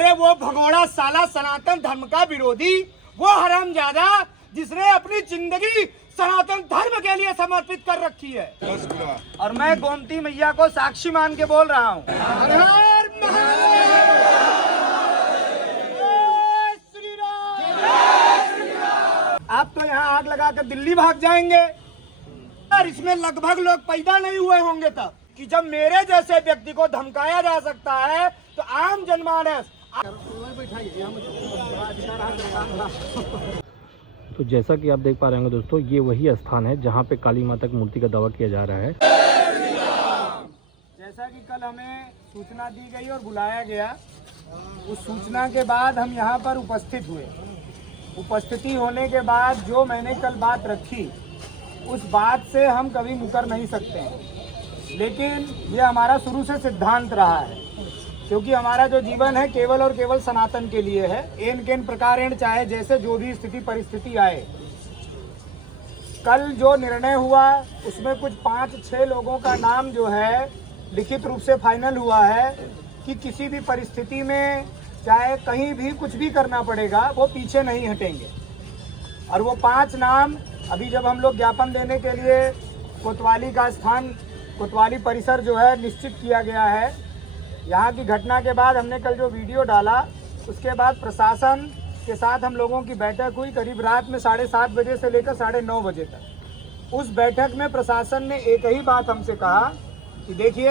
अरे वो भगोड़ा साला सनातन धर्म का विरोधी, वो हरामजादा जिसने अपनी जिंदगी सनातन धर्म के लिए समर्पित कर रखी है। और मैं गोमती मैया को साक्षी मान के बोल रहा हूँ, हर हर महादेव, जय श्री राम। आप तो यहाँ आग लगाकर दिल्ली भाग जाएंगे, और इसमें लगभग लोग पैदा नहीं हुए होंगे तब कि जब मेरे जैसे व्यक्ति को धमकाया जा सकता है तो आम जनमानस। तो जैसा कि आप देख पा रहे होंगे दोस्तों, ये वही स्थान है जहाँ पे काली माता की मूर्ति का दावा किया जा रहा है। जैसा कि कल हमें सूचना दी गई और बुलाया गया, उस सूचना के बाद हम यहाँ पर उपस्थित हुए। उपस्थिति होने के बाद जो मैंने कल बात रखी, उस बात से हम कभी मुकर नहीं सकते हैं, लेकिन ये हमारा शुरू से सिद्धांत रहा है, क्योंकि हमारा जो जीवन है केवल और केवल सनातन के लिए है। एन केन प्रकारेण, चाहे जैसे जो भी स्थिति परिस्थिति आए। कल जो निर्णय हुआ उसमें कुछ 5-6 लोगों का नाम जो है लिखित रूप से फाइनल हुआ है कि किसी भी परिस्थिति में चाहे कहीं भी कुछ भी करना पड़ेगा, वो पीछे नहीं हटेंगे। और वो 5 नाम अभी जब हम लोग ज्ञापन देने के लिए कोतवाली का स्थान, कोतवाली परिसर जो है निश्चित किया गया है। यहाँ की घटना के बाद हमने कल जो वीडियो डाला, उसके बाद प्रशासन के साथ हम लोगों की बैठक हुई करीब रात में 7:30 बजे से लेकर 9:30 बजे तक। उस बैठक में प्रशासन ने एक ही बात हमसे कहा कि देखिए,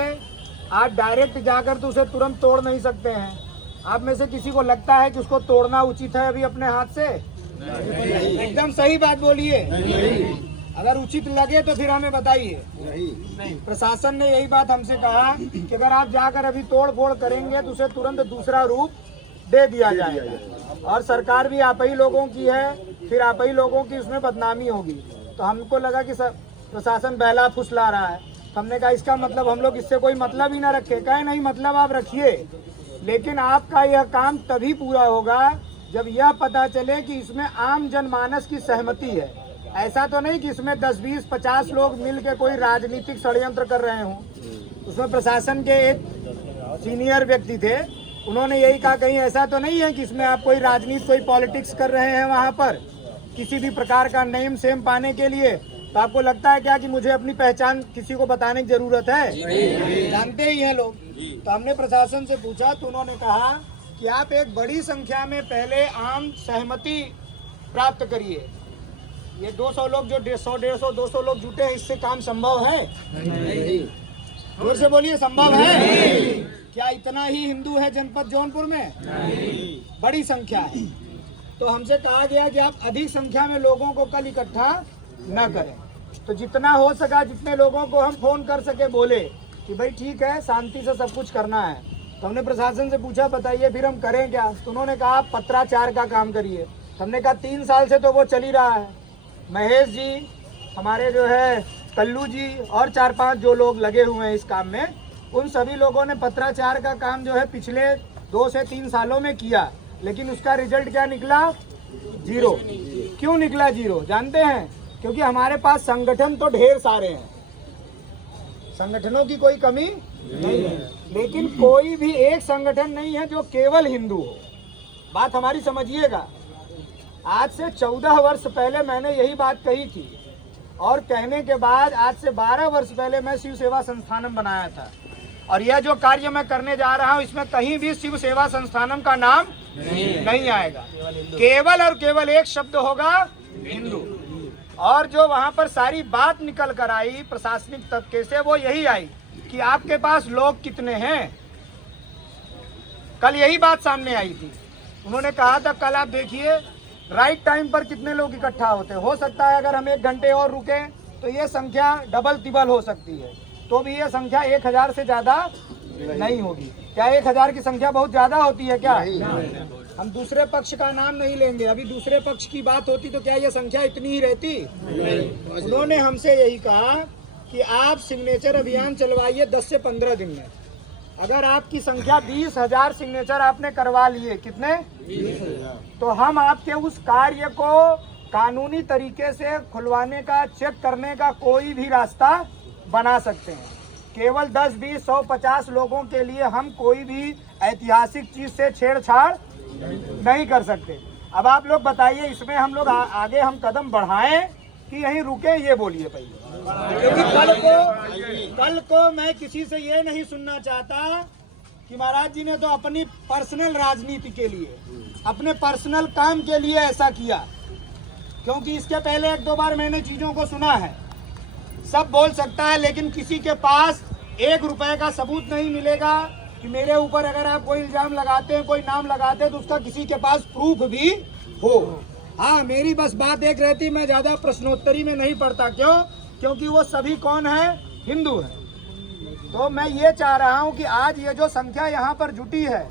आप डायरेक्ट जाकर तो उसे तुरंत तोड़ नहीं सकते हैं। आप में से किसी को लगता है कि उसको तोड़ना उचित है अभी अपने हाथ से? एकदम सही बात बोलिए। अगर उचित लगे तो फिर हमें बताइए। नहीं, प्रशासन ने यही बात हमसे कहा कि अगर आप जाकर अभी तोड़ फोड़ करेंगे तो उसे तुरंत दूसरा रूप दे दिया जाएगा, और सरकार भी आप ही लोगों की है, फिर आप ही लोगों की उसमें बदनामी होगी। तो हमको लगा कि प्रशासन बहला फुसला रहा है। तो हमने कहा इसका मतलब हम लोग इससे कोई मतलब ही ना रखे। कहे नहीं, मतलब आप रखिए, लेकिन आपका यह काम तभी पूरा होगा जब यह पता चले कि इसमें आम जनमानस की सहमति है। ऐसा तो नहीं कि इसमें 10, 20, 50 लोग मिल के कोई राजनीतिक षड्यंत्र कर रहे हों। उसमें प्रशासन के एक सीनियर व्यक्ति थे, उन्होंने यही कहा कहीं ऐसा तो नहीं है कि इसमें आप कोई राजनीति, कोई पॉलिटिक्स कर रहे हैं वहाँ पर किसी भी प्रकार का नेम सेम पाने के लिए। तो आपको लगता है क्या कि मुझे अपनी पहचान किसी को बताने की जरूरत है? जानते ही हैं लोग। तो हमने प्रशासन से पूछा तो उन्होंने कहा कि आप एक बड़ी संख्या में पहले आम सहमति प्राप्त करिए। ये 200 लोग जो 100, 150, 200 लोग जुटे हैं, इससे काम संभव है? नहीं। जोर से बोलिए, संभव है? नहीं। क्या इतना ही हिंदू है जनपद जौनपुर में? नहीं। बड़ी संख्या है। तो हमसे कहा गया कि आप अधिक संख्या में लोगों को कल इकट्ठा न करें। तो जितना हो सका, जितने लोगों को हम फोन कर सके बोले कि भाई ठीक है, शांति से सब कुछ करना है। तो हमने प्रशासन से पूछा बताइए फिर हम करें क्या? तो उन्होंने कहा पत्राचार का काम करिए। हमने कहा 3 साल से तो वो चल ही रहा है। महेश जी, हमारे जो है कल्लू जी, और 4-5 जो लोग लगे हुए हैं इस काम में, उन सभी लोगों ने पत्राचार का काम जो है पिछले 2 से 3 सालों में किया, लेकिन उसका रिजल्ट क्या निकला? 0। क्यों निकला 0 जानते हैं? क्योंकि हमारे पास संगठन तो ढेर सारे हैं, संगठनों की कोई कमी नहीं है, लेकिन कोई भी एक संगठन नहीं है जो केवल हिंदू हो। बात हमारी समझिएगा। आज से 14 वर्ष पहले मैंने यही बात कही थी, और कहने के बाद आज से 12 वर्ष पहले मैं शिव सेवा संस्थानम बनाया था। और यह जो कार्य मैं करने जा रहा हूं, इसमें कहीं भी शिव सेवा संस्थानम का नाम नहीं आएगा। केवल और केवल एक शब्द होगा, हिंदू। और जो वहां पर सारी बात निकल कर आई प्रशासनिक तबके से, वो यही आई कि आपके पास लोग कितने हैं। कल यही बात सामने आई थी। उन्होंने कहा था कल आप देखिए राइट टाइम पर कितने लोग इकट्ठा होते। हो सकता है अगर हम 1 घंटे और रुके तो ये संख्या डबल तिबल हो सकती है, तो भी ये संख्या 1000 से ज्यादा नहीं होगी। क्या 1000 की संख्या बहुत ज्यादा होती है क्या? हम दूसरे पक्ष का नाम नहीं लेंगे। अभी दूसरे पक्ष की बात होती तो क्या ये संख्या इतनी ही रहती? उन्होंने हमसे यही कहा कि आप सिग्नेचर अभियान चलवाइए 10 से 15 दिन में। अगर आपकी संख्या 20,000 सिग्नेचर आपने करवा लिए, कितने? 20,000। तो हम आपके उस कार्य को कानूनी तरीके से खुलवाने का, चेक करने का कोई भी रास्ता बना सकते हैं। केवल 10, 20, 100, 50 लोगों के लिए हम कोई भी ऐतिहासिक चीज से छेड़छाड़ नहीं कर सकते। अब आप लोग बताइए, इसमें हम लोग आगे हम कदम बढ़ाएं कि यहीं रुके, ये बोलिए पहले। क्योंकि कल को मैं किसी से ये नहीं सुनना चाहता कि महाराज जी ने तो अपनी पर्सनल राजनीति के लिए, अपने पर्सनल काम के लिए ऐसा किया। क्योंकि इसके पहले 1-2 बार मैंने चीजों को सुना है। सब बोल सकता है, लेकिन किसी के पास 1 रुपए का सबूत नहीं मिलेगा कि मेरे ऊपर अगर आप कोई इल्जाम लगाते हैं, कोई नाम लगाते हैं, तो उसका किसी के पास प्रूफ भी हो। हाँ, मेरी बस बात एक रहती, मैं ज्यादा प्रश्नोत्तरी में नहीं पढ़ता। क्यों? क्योंकि वो सभी कौन है? हिंदू है। तो मैं ये चाह रहा हूँ कि आज ये जो संख्या यहाँ पर जुटी है,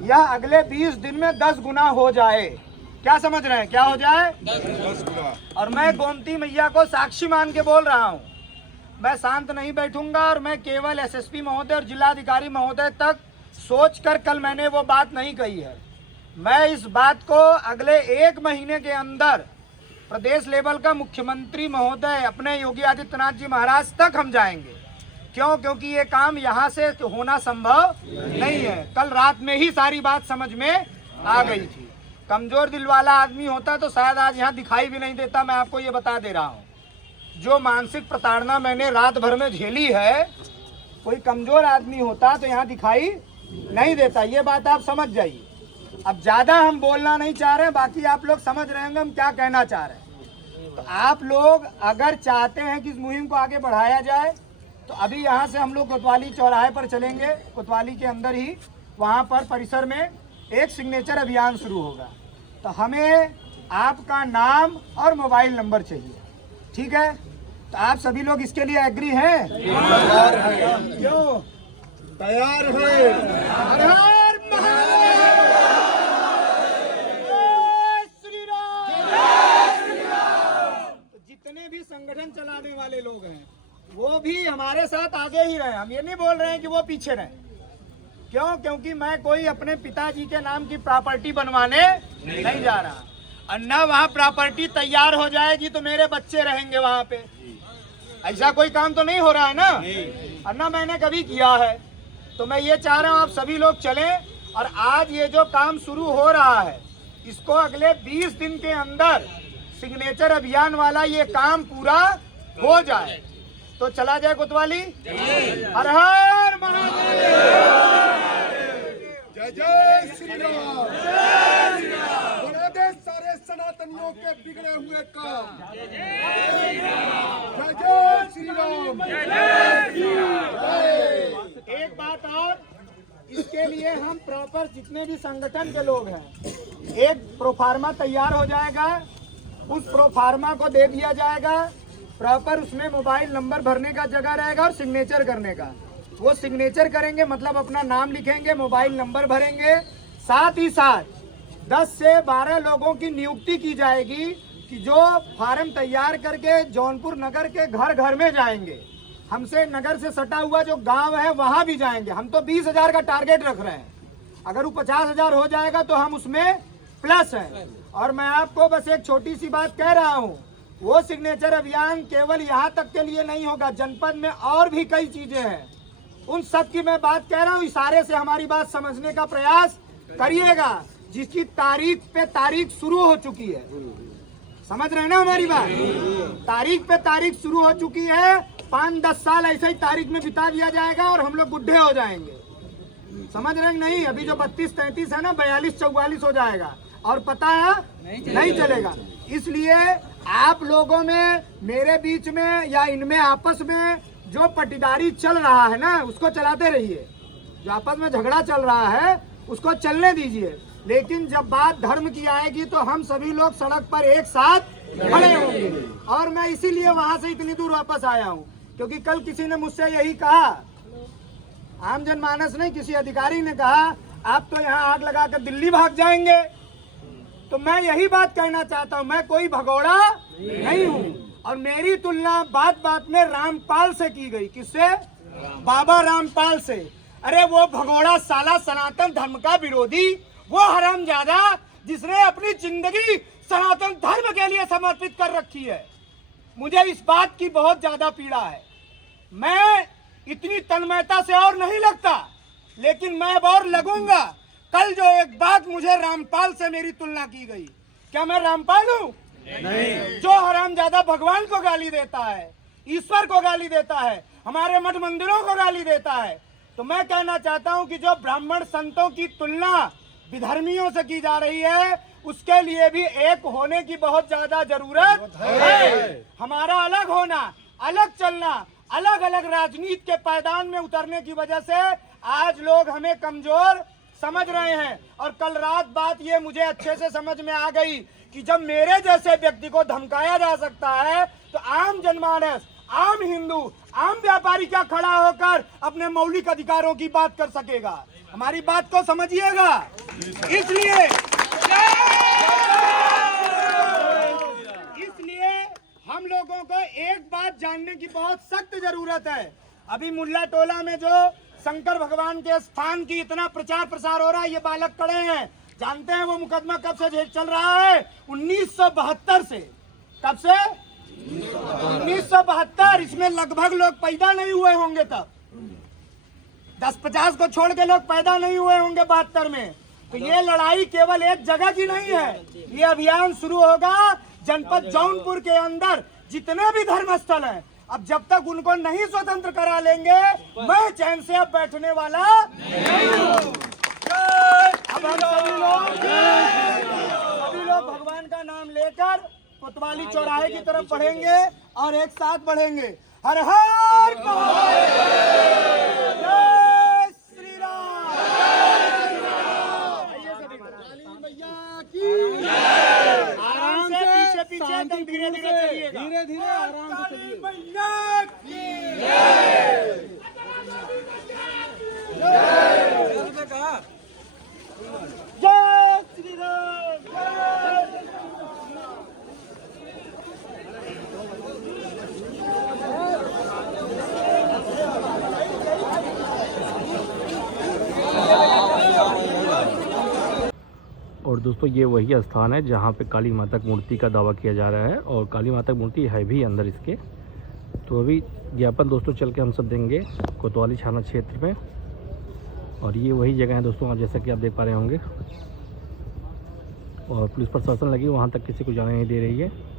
यह अगले 20 दिन में 10 गुना हो जाए। क्या समझ रहे हैं? क्या हो जाए? 10 गुना। और मैं गोमती मैया को साक्षी मान के बोल रहा हूँ, मैं शांत नहीं बैठूंगा और मैं केवल एसएसपी महोदय और जिलाधिकारी महोदय तक सोचकर कल मैंने वो बात नहीं कही है। मैं इस बात को अगले 1 महीने के अंदर प्रदेश लेवल का मुख्यमंत्री महोदय अपने योगी आदित्यनाथ जी महाराज तक हम जाएंगे। क्यों? क्योंकि ये काम यहाँ से होना संभव नहीं है। कल रात में ही सारी बात समझ में आ गई थी। कमजोर दिल वाला आदमी होता तो शायद आज यहाँ दिखाई भी नहीं देता। मैं आपको ये बता दे रहा हूँ, जो मानसिक प्रताड़ना मैंने रात भर में झेली है, कोई कमजोर आदमी होता तो यहाँ दिखाई नहीं देता। ये बात आप समझ जाइए। अब ज्यादा हम बोलना नहीं चाह रहे, बाकी आप लोग समझ रहे होंगे हम क्या कहना चाह रहे हैं। तो आप लोग अगर चाहते हैं कि इस मुहिम को आगे बढ़ाया जाए, तो अभी यहाँ से हम लोग कोतवाली चौराहे पर चलेंगे। कोतवाली के अंदर ही वहाँ पर परिसर में एक सिग्नेचर अभियान शुरू होगा। तो हमें आपका नाम और मोबाइल नंबर चाहिए, ठीक है? तो आप सभी लोग इसके लिए एग्री हैं? तैयार हैं? क्यों तैयार हैं? हर हर महादेव! जय श्री राम! तो जितने भी संगठन चलाने वाले लोग हैं, वो भी हमारे साथ आगे ही रहे। हम ये नहीं बोल रहे हैं कि वो पीछे रहे। क्यों? क्योंकि मैं कोई अपने पिताजी के नाम की प्रॉपर्टी बनवाने नहीं जा रहा। अन्ना वहाँ प्रॉपर्टी तैयार हो जाएगी तो मेरे बच्चे रहेंगे वहाँ पे। ऐसा कोई काम तो नहीं हो रहा है ना? अन्ना मैंने कभी किया है। तो मैं ये चाह रहा हूँ आप सभी लोग चलें और आज ये जो काम शुरू हो रहा है, इसको अगले 20 दिन के अंदर सिग्नेचर अभियान वाला ये काम पूरा हो जाए। तो चला जाए कोतवाली। हर हर महादेव! जय जय श्री राम! बना दे सारे सनातनियों के बिगड़े हुए काम। जय जय श्री राम! एक बात और, इसके लिए हम प्रॉपर जितने भी संगठन के लोग हैं, एक प्रोफार्मा तैयार हो जाएगा। उस प्रोफार्मा को दे दिया जाएगा। प्रॉपर उसमें मोबाइल नंबर भरने का जगह रहेगा और सिग्नेचर करने का। वो सिग्नेचर करेंगे मतलब अपना नाम लिखेंगे, मोबाइल नंबर भरेंगे। साथ ही साथ 10 से 12 लोगों की नियुक्ति की जाएगी कि जो फार्म तैयार करके जौनपुर नगर के घर घर में जाएंगे। हमसे नगर से सटा हुआ जो गांव है वहां भी जाएंगे। हम तो 20,000 का टारगेट रख रहे हैं। अगर वो 50,000 हो जाएगा तो हम उसमें प्लस है। और मैं आपको बस एक छोटी सी बात कह रहा हूँ, वो सिग्नेचर अभियान केवल यहाँ तक के लिए नहीं होगा। जनपद में और भी कई चीजें हैं, उन सब की मैं बात कह रहा हूँ। इशारे से हमारी बात समझने का प्रयास करिएगा। जिसकी तारीख पे तारीख शुरू हो चुकी है, समझ रहे हैं ना हमारी बात? तारीख पे तारीख शुरू हो चुकी है। 5-10 साल ऐसे ही तारीख में बिता दिया जाएगा और हम लोग बुढ़े हो जाएंगे। समझ रहे हैं नहीं? अभी जो 32-33 है ना, 42-44 हो जाएगा और पता है नहीं चलेगा। इसलिए आप लोगों में, मेरे बीच में या इनमें आपस में जो पटीदारी चल रहा है ना, उसको चलाते रहिए। जो आपस में झगड़ा चल रहा है उसको चलने दीजिए। लेकिन जब बात धर्म की आएगी तो हम सभी लोग सड़क पर एक साथ खड़े होंगे। और मैं इसीलिए वहां से इतनी दूर वापस आया हूं, क्योंकि कल किसी ने मुझसे यही कहा, आम जनमानस नहीं, किसी अधिकारी ने कहा आप तो यहाँ आग लगाकर दिल्ली भाग जाएंगे। तो मैं यही बात कहना चाहता हूँ, मैं कोई भगोड़ा नहीं हूँ। और मेरी तुलना बात बात में रामपाल से की गई। किससे? बाबा रामपाल से। अरे वो भगोड़ा साला सनातन धर्म का विरोधी, वो हरामजादा जिसने अपनी जिंदगी सनातन धर्म के लिए समर्पित कर रखी है। मुझे इस बात की बहुत ज्यादा पीड़ा है। मैं इतनी तन्मयता से और नहीं लगता लेकिन मैं और लगूंगा। कल जो एक बात मुझे रामपाल से मेरी तुलना की गई, क्या मैं रामपाल हूँ? नहीं। जो हरामजादा भगवान को गाली देता है, ईश्वर को गाली देता है, हमारे मठ मंदिरों को गाली देता है, तो मैं कहना चाहता हूं कि जो ब्राह्मण संतों की तुलना विधर्मियों से की जा रही है, उसके लिए भी एक होने की बहुत ज्यादा जरूरत है। हमारा अलग होना, अलग चलना, अलग अलग राजनीति के पायदान में उतरने की वजह से आज लोग हमें कमजोर समझ रहे हैं। और कल रात बात ये मुझे अच्छे से समझ में आ गई कि जब मेरे जैसे व्यक्ति को धमकाया जा सकता है, तो आम जनमानस, आम हिंदू, आम व्यापारी क्या खड़ा होकर अपने मौलिक अधिकारों की बात कर सकेगा? हमारी बात को समझिएगा। इसलिए हम लोगों को एक बात जानने की बहुत सख्त जरूरत है। अभी मुल्ला टोला में जो शंकर भगवान के स्थान की इतना प्रचार प्रसार हो रहा है, ये बालक खड़े हैं, जानते हैं वो मुकदमा कब से चल रहा है? 1972 से। कब से? 1972। इसमें लगभग लोग पैदा नहीं हुए होंगे तब। 10-50 को छोड़ के लोग पैदा नहीं हुए होंगे 72 में। तो ये लड़ाई केवल एक जगह की नहीं है। ये अभियान शुरू होगा जनपद जौनपुर के अंदर जितने भी धर्म स्थल हैं। अब जब तक उनको नहीं स्वतंत्र करा लेंगे, मैं चैन से अब बैठने वाला नहीं हूँ। अब हम सभी लोग भगवान का नाम लेकर कोतवाली चौराहे की तरफ बढ़ेंगे और एक साथ बढ़ेंगे। हर हर जय श्री राम। आराम से पीछे पीछे एकदम धीरे धीरे चलिएगा। धीरे धीरे आराम से चलिए। जय श्री राम। और दोस्तों ये वही स्थान है जहाँ पे काली माता की मूर्ति का दावा किया जा रहा है, और काली माता की मूर्ति है भी अंदर इसके। तो अभी ज्ञापन दोस्तों चल के हम सब देंगे कोतवाली थाना क्षेत्र में, और ये वही जगह है दोस्तों, आप जैसा कि आप देख पा रहे होंगे। और पुलिस प्रशासन लगी वहाँ तक किसी को जाने नहीं दे रही है।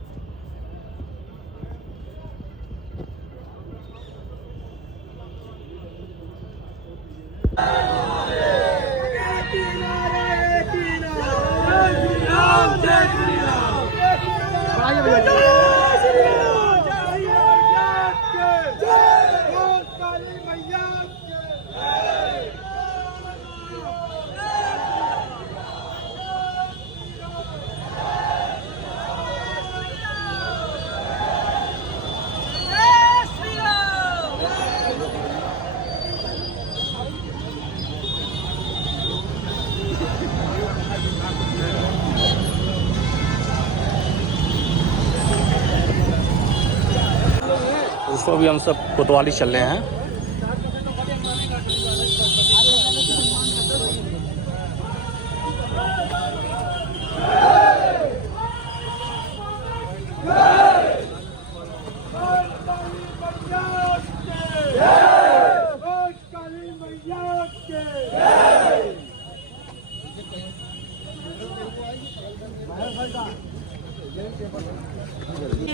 दोस्तों अभी हम सब कोतवाली चल रहे हैं।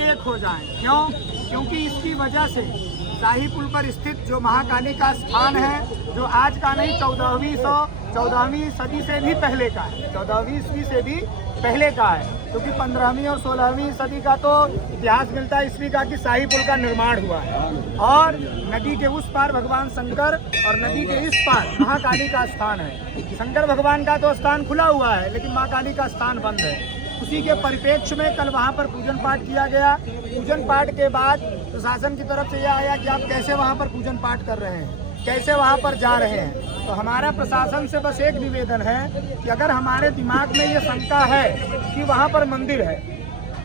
एक हो जाए। क्यों? क्योंकि इसकी वजह से शाही पुल पर स्थित जो महाकाली का स्थान है, जो आज का नहीं 14वीं सदी से भी पहले का है, 14वीं ईस्वी से भी पहले का है, क्योंकि 15वीं और 16वीं सदी का तो इतिहास मिलता है ईस्वी का कि शाही पुल का निर्माण हुआ है। और नदी के उस पार भगवान शंकर और नदी के इस पार महाकाली का स्थान है। शंकर भगवान का तो स्थान खुला हुआ है, लेकिन माँ काली का स्थान बंद है। उसी के परिप्रेक्ष्य में कल वहाँ पर पूजन पाठ किया गया। पूजन पाठ के बाद प्रशासन की तरफ से यह आया कि आप कैसे वहाँ पर पूजन पाठ कर रहे हैं, कैसे वहाँ पर जा रहे हैं। तो हमारा प्रशासन से बस एक निवेदन है कि अगर हमारे दिमाग में ये शंका है कि वहाँ पर मंदिर है,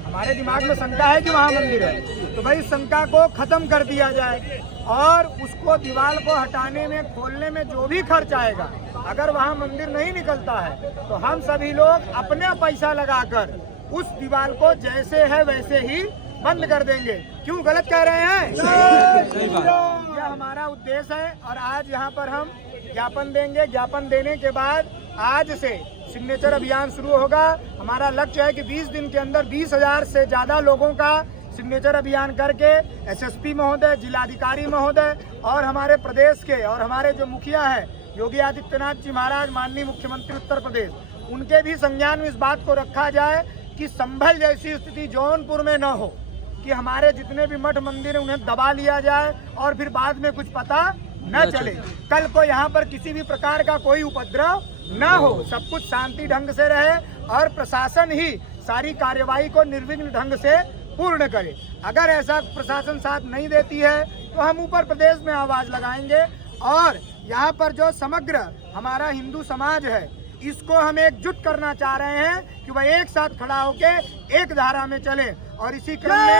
हमारे दिमाग में शंका है कि वहाँ मंदिर है, तो भाई शंका को खत्म कर दिया जाए और उसको दीवार को हटाने में, खोलने में जो भी खर्च आएगा, अगर वहाँ मंदिर नहीं निकलता है तो हम सभी लोग अपना पैसा लगाकर उस दीवार को जैसे है वैसे ही बंद कर देंगे। क्यों गलत कह रहे हैं? यह हमारा उद्देश्य है। और आज यहाँ पर हम ज्ञापन देंगे। ज्ञापन देने के बाद आज से सिग्नेचर अभियान शुरू होगा। हमारा लक्ष्य है कि 20 दिन के अंदर 20,000 से ज़्यादा लोगों का सिग्नेचर अभियान करके एसएसपी महोदय, जिलाधिकारी महोदय और हमारे प्रदेश के और हमारे जो मुखिया हैं योगी आदित्यनाथ जी महाराज, माननीय मुख्यमंत्री उत्तर प्रदेश, उनके भी संज्ञान में इस बात को रखा जाए कि संभल जैसी स्थिति जौनपुर में न हो, कि हमारे जितने भी मठ मंदिर हैं उन्हें दबा लिया जाए और फिर बाद में कुछ पता न चले। कल को यहाँ पर किसी भी प्रकार का कोई उपद्रव न हो, सब कुछ शांति ढंग से रहे और प्रशासन ही सारी कार्यवाही को निर्विघ्न ढंग से पूर्ण करे। अगर ऐसा प्रशासन साथ नहीं देती है तो हम ऊपर प्रदेश में आवाज लगाएंगे और यहाँ पर जो समग्र हमारा हिंदू समाज है इसको हम एकजुट करना चाह रहे हैं कि वह एक साथ खड़ा होके एक धारा में चले। और इसी क्रम में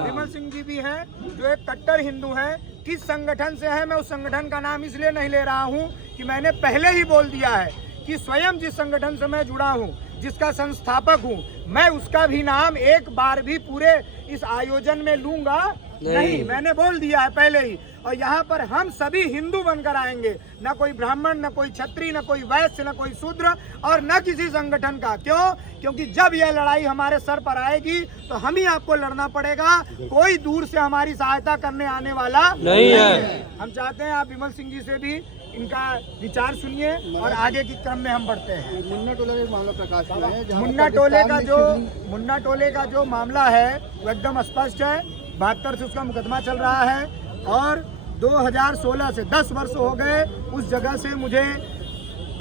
विमल सिंह जी भी हैं जो एक कट्टर हिंदू हैं। किस संगठन से है मैं उस संगठन का नाम इसलिए नहीं ले रहा हूं कि मैंने पहले ही बोल दिया है कि स्वयं जिस संगठन से मैं जुड़ा हूं, जिसका संस्थापक हूं, मैं उसका भी नाम एक बार भी पूरे इस आयोजन में लूंगा नहीं, मैंने बोल दिया है पहले ही। और यहाँ पर हम सभी हिंदू बनकर आएंगे, न कोई ब्राह्मण, न कोई क्षत्रिय, न कोई वैश्य, न कोई शूद्र और न किसी संगठन का। क्यों? क्योंकि जब यह लड़ाई हमारे सर पर आएगी तो हम ही आपको लड़ना पड़ेगा, कोई दूर से हमारी सहायता करने आने वाला नहीं है। हम चाहते हैं आप विमल सिंह जी से भी इनका विचार सुनिए और आगे के क्रम में हम बढ़ते हैं। मुन्ना टोले का मामला प्रकाश में है। मुन्ना टोले का जो मामला है वो एकदम स्पष्ट है। 72 से उसका मुकदमा चल रहा है और 2016 से 10 वर्ष हो गए उस जगह से मुझे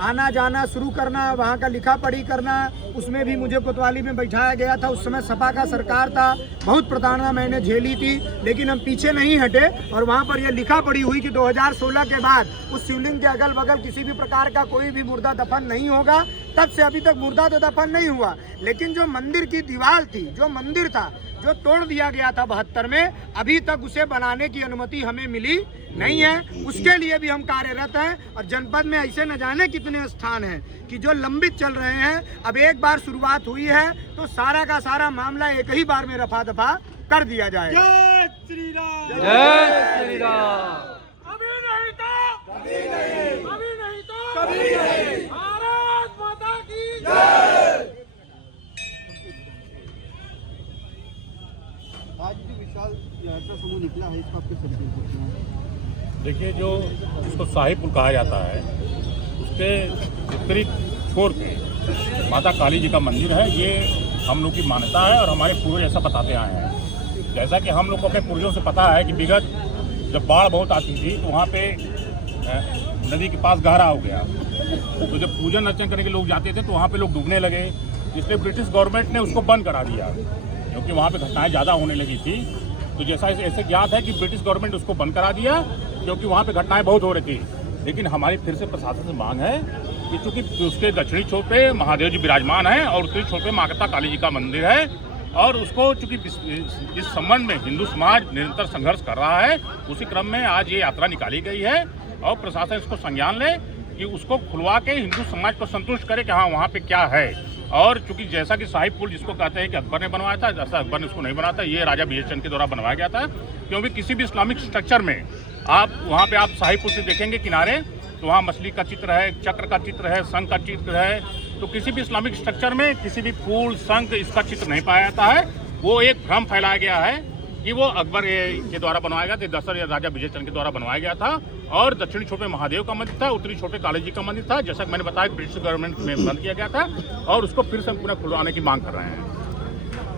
आना जाना शुरू करना, वहाँ का लिखा पढ़ी करना। उसमें भी मुझे कोतवाली में बैठाया गया था। उस समय सपा का सरकार था, बहुत प्रताड़ना मैंने झेली थी, लेकिन हम पीछे नहीं हटे और वहाँ पर यह लिखा पढ़ी हुई कि 2016 के बाद उस शिवलिंग के अगल बगल किसी भी प्रकार का कोई भी मुर्दा दफन नहीं होगा। तब से अभी तक मुर्दा तो दफन नहीं हुआ, लेकिन जो मंदिर की दीवार थी, जो मंदिर था, जो तोड़ दिया गया था 72 में, अभी तक उसे बनाने की अनुमति हमें मिली नहीं है। उसके लिए भी हम कार्यरत हैं और जनपद में ऐसे न जाने कितने स्थान हैं कि जो लंबित चल रहे हैं। अब एक बार शुरुआत हुई है तो सारा का सारा मामला एक ही बार में रफा दफा कर दिया जाए। जय श्री राम, जय श्री राम। अभी नहीं तो कभी नहीं, अभी नहीं तो कभी नहीं। भारत माता की जय। आज भी विशाल यात्रा समूह निकला है, इसको आपके संदेश। देखिए, जो इसको शाही पुल कहा जाता है उसके उत्तरी छोर पे माता काली जी का मंदिर है। ये हम लोग की मान्यता है और हमारे पूर्वज ऐसा बताते आए हैं। जैसा कि हम लोग को अपने पूर्वजों से पता है कि विगत जब बाढ़ बहुत आती थी तो वहाँ पे नदी के पास गहरा हो गया, तो जब पूजन अर्चन करने के लोग जाते थे तो वहाँ पे लोग डूबने लगे। इसलिए ब्रिटिश गवर्नमेंट ने उसको बंद करा दिया क्योंकि वहाँ पे घटनाएं ज़्यादा होने लगी थी। तो जैसा ऐसे ज्ञात है कि ब्रिटिश गवर्नमेंट उसको बंद करा दिया क्योंकि वहाँ पे घटनाएं बहुत हो रही थी। लेकिन हमारी फिर से प्रशासन से मांग है कि चूँकि उसके दक्षिणी छोर पे महादेव जी विराजमान हैं और उत्तरी छोर पे माता काली जी का मंदिर है और उसको चूँकि इस संबंध में हिंदू समाज निरंतर संघर्ष कर रहा है, उसी क्रम में आज ये यात्रा निकाली गई है और प्रशासन इसको संज्ञान ले कि उसको खुलवा के हिंदू समाज को संतुष्ट करे कि हाँ वहाँ पे क्या है। और चूंकि जैसा कि शाही पुल जिसको कहते हैं कि अकबर ने बनवाया था, जैसा अकबर ने उसको नहीं बनाया था, ये राजा विजय चंद के द्वारा बनवाया गया था। क्योंकि किसी भी इस्लामिक स्ट्रक्चर में आप वहाँ पे आप शाही पुल से देखेंगे किनारे तो वहाँ मछली का चित्र है, चक्र का चित्र है, शंख का चित्र है। तो किसी भी इस्लामिक स्ट्रक्चर में किसी भी फूल, शंख, इसका चित्र नहीं पाया जाता है। वो एक भ्रम फैलाया गया है कि वो अकबर के द्वारा बनवाया गया था, दशरथ राजा विजय चंद के द्वारा बनवाया गया था। और दक्षिणी छोर पे महादेव का मंदिर था, उत्तरी छोर पे काली जी का मंदिर था। जैसा कि मैंने बताया ब्रिटिश गवर्नमेंट में बंद किया गया था और उसको फिर से पुनः खुलवाने की मांग कर रहे हैं।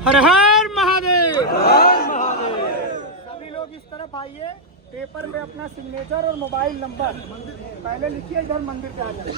हर हर महादेव, हर महादेव। सभी लोग इस तरफ आइए, पेपर पे अपना सिग्नेचर और मोबाइल नंबर पहले लिखिए, इधर मंदिर पे आ जाइए।